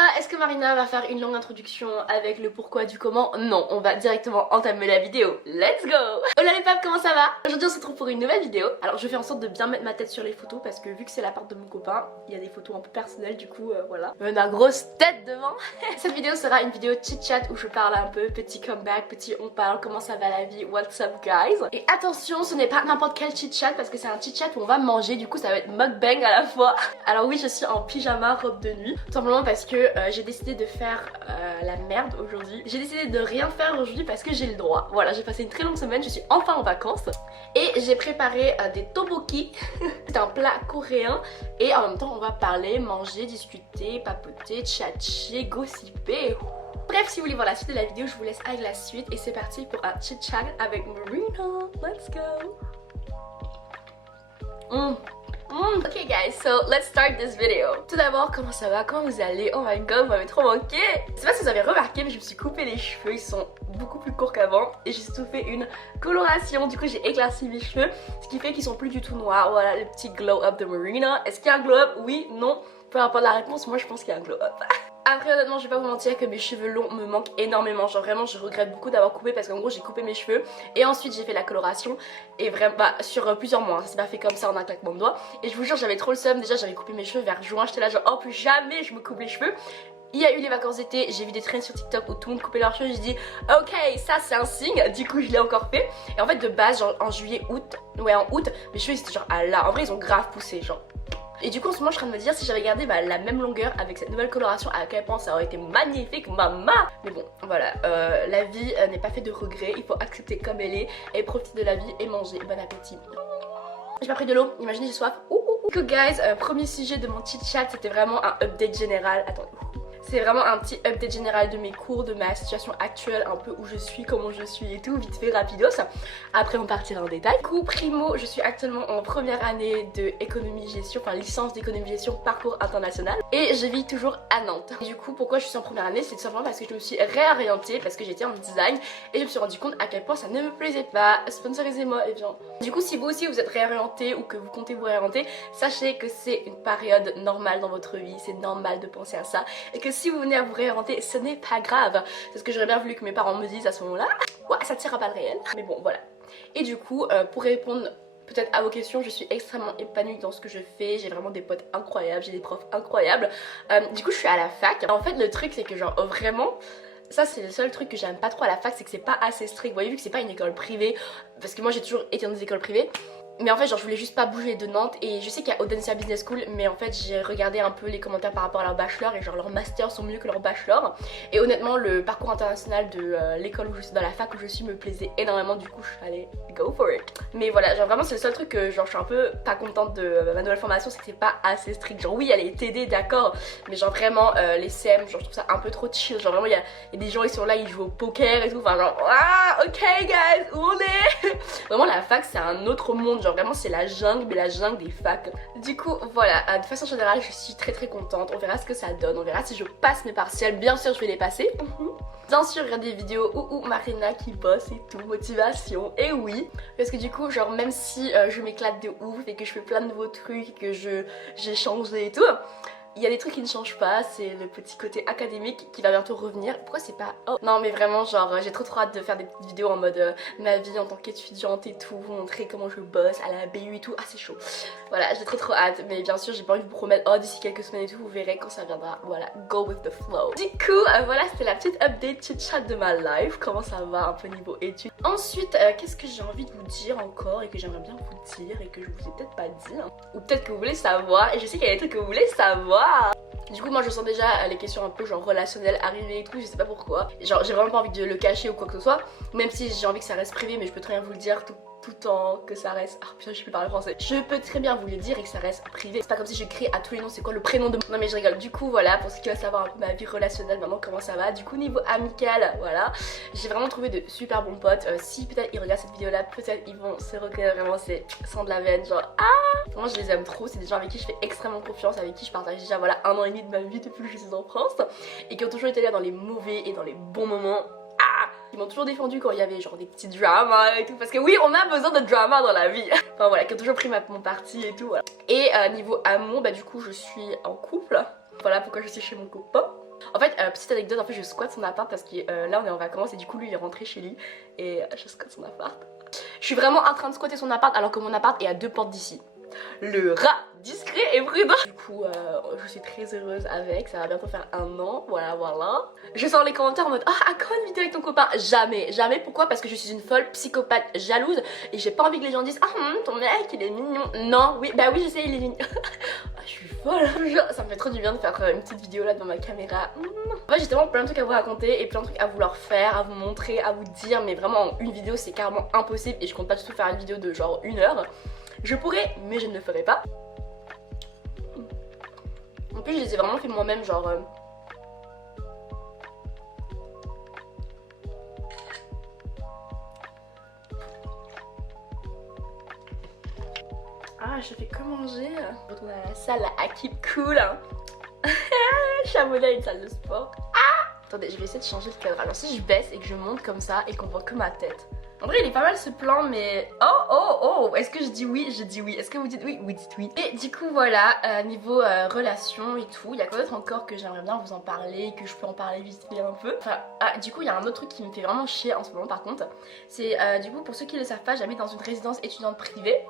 Ah, est-ce que Marina va faire une longue introduction avec le pourquoi du comment? Non, on va directement entamer la vidéo. Let's go! Hola les papes, comment ça va? Aujourd'hui on se retrouve pour une nouvelle vidéo. Alors je fais en sorte de bien mettre ma tête sur les photos parce que vu que c'est l'appart de mon copain, il y a des photos un peu personnelles du coup voilà. Ma grosse tête devant. Cette vidéo sera une vidéo chit chat où je parle un peu, petit comeback, petit on parle, comment ça va la vie, what's up guys. Et attention, ce n'est pas n'importe quel chit chat parce que c'est un chit chat où on va manger, du coup ça va être mukbang à la fois. Alors oui, je suis en pyjama, robe de nuit, tout simplement parce que j'ai décidé de faire la merde aujourd'hui. J'ai décidé de rien faire aujourd'hui parce que j'ai le droit. Voilà, j'ai passé une très longue semaine, je suis enfin en vacances. Et j'ai préparé des tteokbokki. C'est un plat coréen. Et en même temps on va parler, manger, discuter, papoter, tchatcher, gossiper. Bref, si vous voulez voir la suite de la vidéo, je vous laisse avec la suite. Et c'est parti pour un chit chat avec Marina. Let's go. Ok guys, so let's start this video. Tout d'abord, comment ça va? Comment vous allez? Oh my god, vous m'avez trop manqué. Je sais pas si vous avez remarqué, mais je me suis coupé les cheveux. Ils sont beaucoup plus courts qu'avant. Et j'ai surtout fait une coloration. Du coup, j'ai éclairci mes cheveux, ce qui fait qu'ils sont plus du tout noirs. Voilà, le petit glow up de Marina. Est-ce qu'il y a un glow up? Oui, non. Peu importe la réponse, moi je pense qu'il y a un glow up. Après honnêtement je vais pas vous mentir que mes cheveux longs me manquent énormément. Genre vraiment je regrette beaucoup d'avoir coupé parce qu'en gros j'ai coupé mes cheveux et ensuite j'ai fait la coloration. Et vraiment sur plusieurs mois, ça s'est pas fait comme ça en un claquement de doigts. Et je vous jure j'avais trop le seum, déjà j'avais coupé mes cheveux vers juin. J'étais là genre oh plus jamais je me coupe les cheveux. Il y a eu les vacances d'été, j'ai vu des trends sur TikTok où tout le monde coupait leurs cheveux. J'ai dit ok ça c'est un signe, du coup je l'ai encore fait. Et en fait de base genre en juillet, août, ouais en août mes cheveux c'était genre ah là, en vrai ils ont grave poussé genre. Et du coup en ce moment je suis en train de me dire si j'avais gardé la même longueur avec cette nouvelle coloration à quel point ça aurait été magnifique maman. Mais bon voilà, la vie n'est pas faite de regrets, il faut accepter comme elle est et profiter de la vie et manger. Bon appétit. J'ai pas pris de l'eau, imaginez j'ai soif. Cool guys, premier sujet de mon chit chat c'était vraiment un update général. Attendez. C'est vraiment un petit update général de mes cours, de ma situation actuelle, un peu où je suis, comment je suis et tout, vite fait rapidos. Après on partira en détail. Du coup primo, je suis actuellement en première année de économie-gestion, enfin licence d'économie-gestion parcours international. Et je vis toujours à Nantes. Du coup pourquoi je suis en première année, c'est tout simplement parce que je me suis réorientée, parce que j'étais en design et je me suis rendu compte à quel point ça ne me plaisait pas. Sponsorisez-moi et bien. Du coup si vous aussi vous êtes réorienté ou que vous comptez vous réorienter, sachez que c'est une période normale dans votre vie, c'est normal de penser à ça. Et que si vous venez à vous réorienter, ce n'est pas grave. C'est ce que j'aurais bien voulu que mes parents me disent à ce moment-là. Ouais, ça tire à balles réelles. Mais bon, voilà. Et du coup, pour répondre peut-être à vos questions, je suis extrêmement épanouie dans ce que je fais. J'ai vraiment des potes incroyables, j'ai des profs incroyables. Du coup, je suis à la fac. En fait, le truc, c'est que genre vraiment... Ça c'est le seul truc que j'aime pas trop à la fac, c'est que c'est pas assez strict. Vous voyez, vu que c'est pas une école privée, parce que moi j'ai toujours été dans des écoles privées. Mais en fait genre je voulais juste pas bouger de Nantes. Et je sais qu'il y a Audencia Business School, mais en fait j'ai regardé un peu les commentaires par rapport à leur bachelor. Et genre leurs masters sont mieux que leur bachelor. Et honnêtement le parcours international de l'école où je suis, dans la fac où je suis, me plaisait énormément. Du coup je suis allée go for it. Mais voilà, genre vraiment c'est le seul truc que genre je suis un peu pas contente de ma nouvelle formation, c'est que c'est pas assez strict. Genre oui elle est TD d'accord, mais genre vraiment les CM, genre je trouve ça un peu trop chill. Genre vraiment il y a des gens ils sont là, ils jouent au poker et tout. Enfin genre ah ok guys, où on est. Vraiment la fac c'est un autre monde. Genre vraiment c'est la jungle, mais la jungle des facs. Du coup voilà, de façon générale je suis très contente. On verra ce que ça donne, on verra si je passe mes partiels. Bien sûr je vais les passer. Bien sûr regarder des vidéos où Marina qui bosse et tout, motivation. Et oui, parce que du coup genre même si je m'éclate de ouf et que je fais plein de nouveaux trucs et que j'ai changé et tout, il y a des trucs qui ne changent pas, c'est le petit côté académique qui va bientôt revenir. Pourquoi c'est pas... Oh non mais vraiment genre j'ai trop hâte de faire des petites vidéos en mode ma vie en tant qu'étudiante et tout, vous montrer comment je bosse à la BU et tout. Ah c'est chaud. Voilà, j'ai trop hâte, mais bien sûr j'ai pas envie de vous promettre oh d'ici quelques semaines et tout, vous verrez quand ça viendra. Voilà, go with the flow. Du coup voilà, c'était la petite update chit chat de ma life, comment ça va un peu niveau études. Ensuite qu'est-ce que j'ai envie de vous dire encore et que j'aimerais bien vous dire et que je vous ai peut-être pas dit, hein. Ou peut-être que vous voulez savoir, et je sais qu'il y a des trucs que vous voulez savoir. Du coup moi je sens déjà les questions un peu genre relationnelles arriver et tout, je sais pas pourquoi. Genre j'ai vraiment pas envie de le cacher ou quoi que ce soit, même si j'ai envie que ça reste privé, mais je peux très bien vous le dire tout le temps que ça reste... Ah putain je peux parler français. Je peux très bien vous le dire et que ça reste privé. C'est pas comme si je crée à tous les noms c'est quoi le prénom de... Non mais je rigole. Du coup voilà, pour ceux qui veulent savoir un peu ma vie relationnelle maintenant comment ça va. Du coup niveau amical, voilà, j'ai vraiment trouvé de super bons potes. Si peut-être ils regardent cette vidéo là, peut-être ils vont se reconnaître. Vraiment c'est sans de la veine, genre ah. Moi je les aime trop, c'est des gens avec qui je fais extrêmement confiance, avec qui je partage déjà voilà 1 an et demi de ma vie depuis que je suis en France. Et qui ont toujours été là dans les mauvais et dans les bons moments. Ils m'ont toujours défendu quand il y avait genre des petits dramas et tout, parce que oui on a besoin de drama dans la vie. Enfin voilà, qui ont toujours pris mon parti et tout voilà. Et niveau amour bah du coup je suis en couple. Voilà pourquoi je suis chez mon copain. En fait, petite anecdote, en fait je squatte son appart parce que là on est en vacances et du coup lui il est rentré chez lui et je squatte son appart. Je suis vraiment en train de squatter son appart alors que mon appart est à 2 portes d'ici. Le rat discret et prudent. Du coup je suis très heureuse avec, ça va bientôt faire 1 an, voilà. Je sens les commentaires en mode ah à quand une vidéo avec ton copain? Jamais, jamais. Pourquoi? Parce que je suis une folle psychopathe jalouse et j'ai pas envie que les gens disent ah ton mec il est mignon. Non, oui, bah oui je sais il est mignon. Ah, je suis folle. Ça me fait trop du bien de faire une petite vidéo là devant ma caméra. En fait j'ai tellement plein de trucs à vous raconter et plein de trucs à vouloir faire, à vous montrer, à vous dire, mais vraiment une vidéo c'est carrément impossible et je compte pas du tout faire une vidéo de genre 1 heure. Je pourrais, mais je ne le ferai pas. En plus, je les ai vraiment fait moi-même, genre... Ah, je fais que manger. Je retourne à la salle à Keep Cool. Hein. Chamonix a une salle de sport. Ah attendez, je vais essayer de changer le cadre. Alors si je baisse et que je monte comme ça et qu'on voit que ma tête... En vrai il est pas mal ce plan mais... Oh est-ce que je dis oui? Je dis oui. Est-ce que vous dites oui? Vous dites oui. Et du coup voilà, niveau relation et tout, il y a quoi d'autre encore que j'aimerais bien vous en parler, que je peux en parler vite fait un peu. Enfin, du coup il y a un autre truc qui me fait vraiment chier en ce moment par contre. C'est du coup pour ceux qui ne le savent pas, j'habite dans une résidence étudiante privée.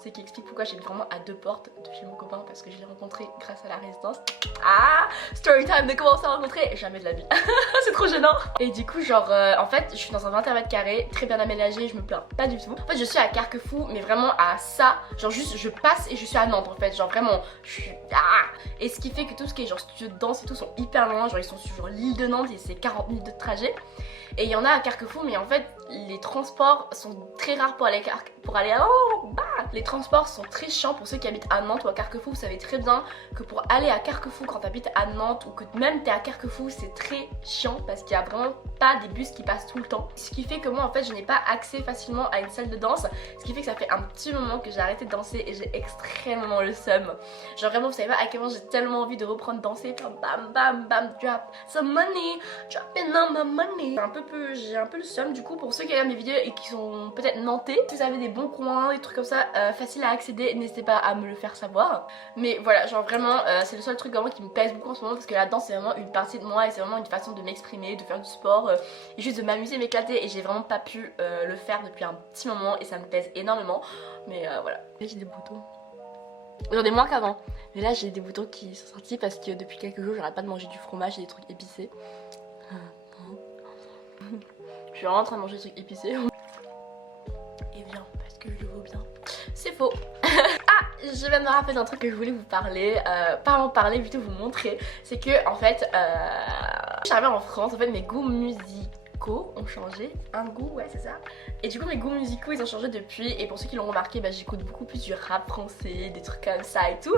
C'est qui explique pourquoi j'habite vraiment à 2 portes de chez mon copain parce que je l'ai rencontré grâce à la résidence. Ah, story time de comment on s'est rencontré, jamais de la vie. C'est trop gênant. Et du coup genre en fait je suis dans un 21 mètres carrés, très bien aménagé, je me plains pas du tout. En fait je suis à Carquefou mais vraiment à ça, genre juste je passe et je suis à Nantes en fait, genre vraiment je suis... Et ce qui fait que tout ce qui est genre studio de danse et tout sont hyper loin, genre ils sont sur genre, l'île de Nantes et c'est 40 minutes de trajet. Et il y en a à Carquefou mais en fait les transports sont très rares pour aller les transports sont très chiants pour ceux qui habitent à Nantes ou à Carquefou. Vous savez très bien que pour aller à Carquefou quand t'habites à Nantes ou que même t'es à Carquefou c'est très chiant parce qu'il y a vraiment pas des bus qui passent tout le temps. Ce qui fait que moi en fait je n'ai pas accès facilement à une salle de danse. Ce qui fait que ça fait un petit moment que j'ai arrêté de danser et j'ai extrêmement le seum. Genre vraiment vous savez pas à quel point j'ai tellement envie de reprendre danser, faire bam bam bam drop some money, dropping on my money. J'ai un peu le seum du coup pour ceux qui regardent mes vidéos et qui sont peut-être nantais. Si vous avez des bons coins, des trucs comme ça faciles à accéder, n'hésitez pas à me le faire savoir. Mais voilà genre vraiment c'est le seul truc vraiment qui me pèse beaucoup en ce moment parce que la danse c'est vraiment une partie de moi et c'est vraiment une façon de m'exprimer, de faire du sport et juste de m'amuser, m'éclater et j'ai vraiment pas pu le faire depuis un petit moment et ça me pèse énormément. Mais voilà. J'ai des boutons. J'en ai moins qu'avant. Mais là j'ai des boutons qui sont sortis parce que depuis quelques jours j'arrête pas de manger du fromage et des trucs épicés. Je suis vraiment en train de manger des trucs épicés. Et bien parce que je le vaux bien. C'est faux. Ah, je viens de me rappeler d'un truc que je voulais vous parler. Pas en parler, plutôt vous montrer. C'est que en fait, j'arrive en France, en fait mes goûts musicaux ont changé. Un goût, ouais c'est ça. Et du coup mes goûts musicaux ils ont changé depuis. Et pour ceux qui l'ont remarqué, bah, j'écoute beaucoup plus du rap français, des trucs comme ça et tout.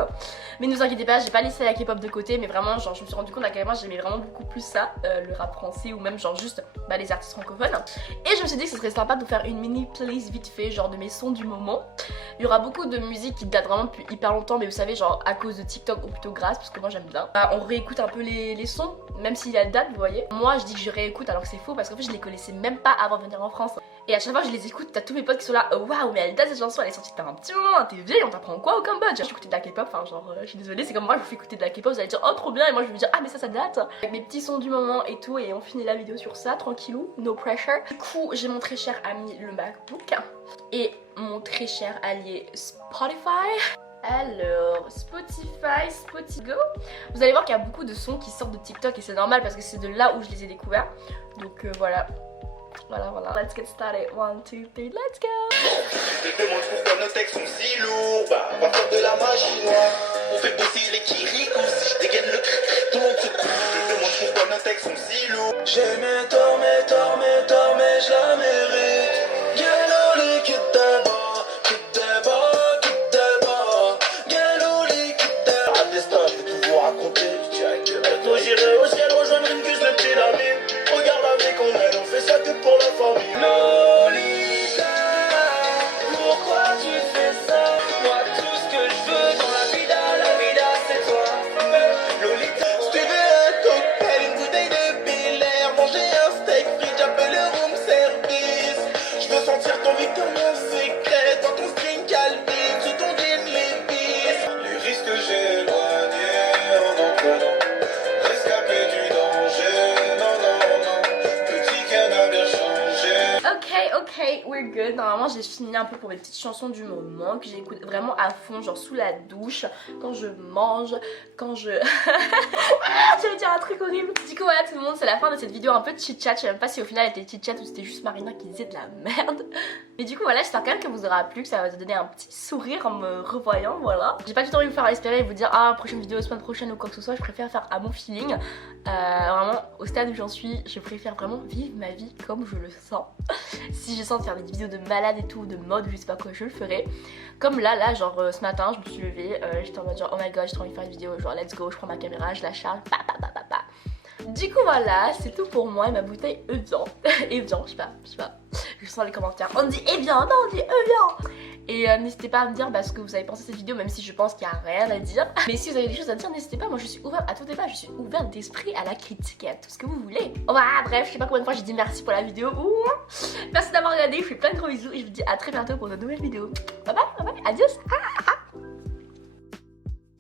Mais ne vous inquiétez pas, j'ai pas laissé la K-pop de côté. Mais vraiment genre je me suis rendu compte à quel point j'aimais vraiment beaucoup plus ça, le rap français ou même genre juste bah, les artistes francophones. Et je me suis dit que ce serait sympa de vous faire une mini playlist vite fait, genre de mes sons du moment. Il y aura beaucoup de musique qui date vraiment depuis hyper longtemps, mais vous savez genre à cause de TikTok ou plutôt grâce, parce que moi j'aime bien. On réécoute un peu les sons, même s'il y a date, vous voyez. Moi je dis que je réécoute alors que c'est faux parce qu'en fait je les connaissais même pas avant de venir en France. Et à chaque fois que je les écoute, t'as tous mes potes qui sont là, waouh mais elle date cette chanson, elle est sortie depuis un petit moment, t'es vieille, on t'apprend quoi au Cambodge? J'ai écouté de la K-pop, enfin genre je suis désolée, c'est comme moi je vous fais écouter de la K-pop, vous allez dire oh trop bien et moi je vais vous dire ah mais ça date. Avec mes petits sons du moment et tout et on finit la vidéo sur ça, tranquillou, no pressure. Du coup j'ai mon très cher ami le MacBook et mon très cher allié Spotify. Alors, Spotify Go. Vous allez voir qu'il y a beaucoup de sons qui sortent de TikTok et c'est normal parce que c'est de là où je les ai découverts. Donc voilà. Voilà. Let's get started. 1, 2, 3, let's go. Je te demande pourquoi nos textes sont si lourds. Bah, on va faire de la magie noire. On fait bosser les kirikous. Si je dégaine le tout le monde se couche. Je te demande pourquoi nos textes sont si lourds. J'ai mes torts, mais je la mérite. Galolé, que d'abord. Galolé, que d'abord. À destin, je vais tout vous raconter. Je dirais que bientôt j'irai au ciel rejoindre une cuisse, le pied la vie. Regarde la vie qu'on mène, on fait ça que pour la famille. Lolita, pourquoi tu fais ça? Moi tout ce que je veux dans la vida c'est toi. Lolita, si tu veux un cocktail, une bouteille de Bel Air, manger un steak frites, j'appelle le room service. Alright, we're good. Normalement j'ai fini un peu pour mes petites chansons du moment que j'écoute vraiment à fond, genre sous la douche, quand je mange, quand je... Je vais dire un truc horrible. Du coup voilà tout le monde, c'est la fin de cette vidéo un peu de chit-chat. Je sais même pas si au final elle était chit-chat ou c'était juste Marina qui disait de la merde. Mais du coup voilà, j'espère quand même que vous aura plu, que ça va vous donner un petit sourire en me revoyant, voilà. J'ai pas du tout envie de vous faire espérer et vous dire ah prochaine vidéo semaine prochaine ou quoi que ce soit. Je préfère faire à mon feeling. Vraiment au stade où j'en suis, je préfère vraiment vivre ma vie comme je le sens. Si je sens de faire des vidéos de malade et tout, de mode ou je sais pas quoi, je le ferai. Comme là genre ce matin je me suis levée, j'étais en mode genre oh my god j'ai trop envie de faire une vidéo, genre let's go, je prends ma caméra, je la charge, Du coup voilà, c'est tout pour moi et ma bouteille Evian. Evian, je sais pas, je sens les commentaires. On dit Evian, non on dit Evian. Et n'hésitez pas à me dire ce que vous avez pensé de cette vidéo, même si je pense qu'il n'y a rien à dire. Mais si vous avez des choses à dire, n'hésitez pas, moi je suis ouverte à tout débat, je suis ouverte d'esprit, à la critique et à tout ce que vous voulez. Oh bah bref, je sais pas combien de fois j'ai dit merci pour la vidéo. Merci d'avoir regardé, je vous fais plein de gros bisous et je vous dis à très bientôt pour de nouvelles vidéos. Bye bye, adios.